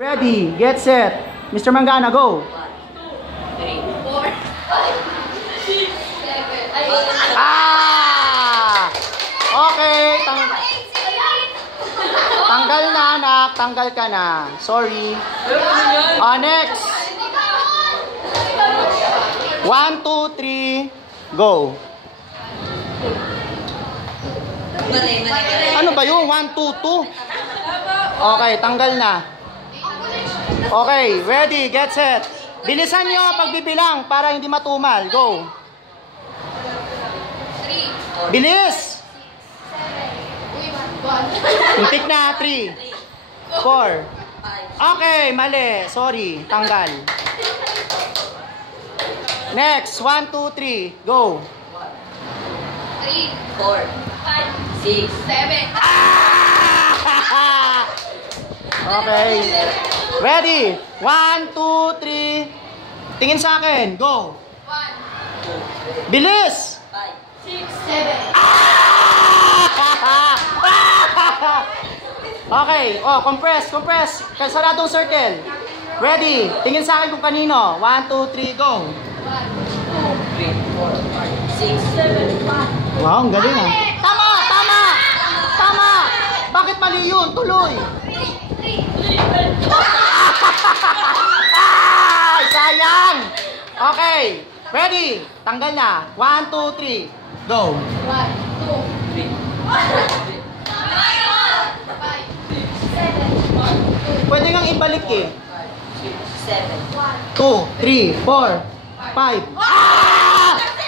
Ready, get set. Mr. Mangana, go. 1, 2, 3, 4, 5, 6, 7. Ah! Okay, tanggal na anak, tanggal ka na. Sorry. Next. 1, 2, 3, go. Ano ba yun? 1, 2, 2. Okay, tanggal na. Okay, ready, get set. Bilisan nyo pagbibilang para hindi matumal. Go. Bilis! Untik na. 3, 4. Okay, mali. Sorry, tanggal. Next, 1, 2, 3, go. 3, 4, 5, 6, 7. Okay. Ready? 1, 2, 3. Tingin sa akin. Go. 1, 2, Bilis! 5, 6, 7. Okay. Oh, compress. Saradong circle. Ready? Tingin sa akin kung kanino. 1, 2, 3, go. 1, 2, 3, 4, 5, 6, 7, 1. Wow, ang galing ah. Tama! Bakit mali yun? Tuloy! Ay, sayang! Okay, ready? Tanggal na. 1, 2, 3, go. 1, 2, 3, 4, 5, 6, 7, 1, 2. Pwede ngang ibalik eh. 7, 2, 3, 4, 5.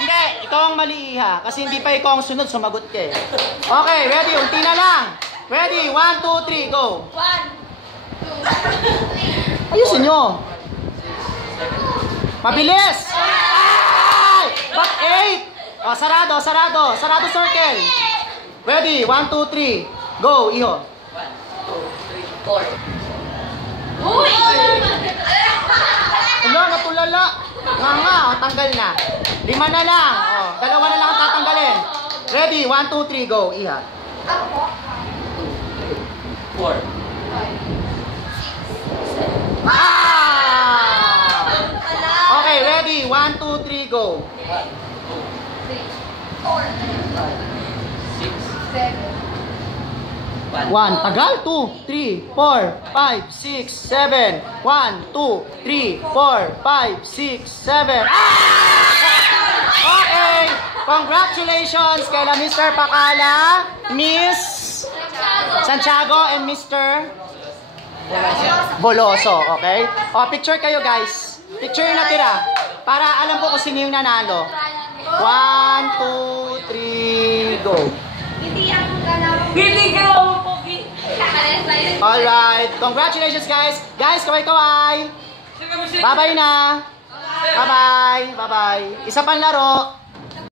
Hindi, ikaw ang mali ha. Kasi hindi pa ikaw ang sunod, sumagot ka eh. Okay, ready? Unti na lang. Ready? 1, 2, 3, go. 1, 2, 3. Ayusin nyo. Mabilis! Ay! Back 8! Oh, sarado. Sarado circle. Ready? 1, 2, 3. Go, iho. 1, 2, 3, 4. Uy! Ano, natulala. Nga, tanggal na. 5 na lang. Oh, 2 na lang ang tatanggalin. Ready? 1, 2, 3, go. Iha. 4. Ah! Okay, ready? 1, 2, 3, go. 1, 2, 3, 4, 5, 6, 7. 1, tagal. 2, 3, 4, 5, 6, 7. 1, 2, 3, 4, 5, 6, 7. Okay! Congratulations kay Mr. Pakala, Miss Santiago, and Mr. Boloso, okay? O, picture kayo guys. Picture yung natira. Para alam ko kung sino yung nanalo. 1, 2, 3, go. Alright. Congratulations guys. Guys, kaway-kaway. Bye-bye na. Bye-bye. Isa pang laro.